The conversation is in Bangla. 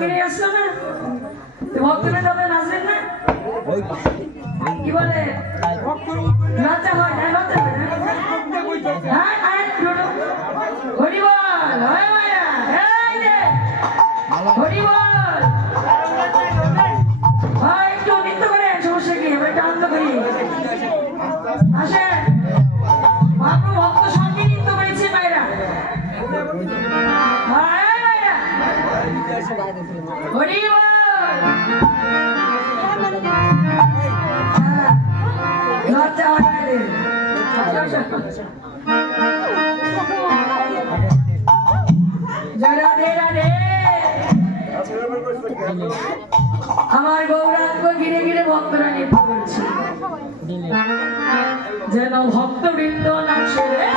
কিনে আসলো না ভক্তরা তবে নাচবেন না কি বলে নাচা হয় না নাচা হয় না হ্যাঁ হরি বল হয় মায়া এই যে হরি বল ভাই একটু নৃত্য করে সমস্যা কি এবার একটু আনন্দ করি আসেন মহাপ্রভু ভক্ত সঙ্গে নৃত্য করেছে মায়েরা মায়েরা হরি বল লজ্জা হয় না রে রাধে রাধে আমার গৌরাঙ্গ ঘিরে ঘিরে ভক্তরা নৃত্য করছে যেন ভক্তবৃন্দ নাচে রে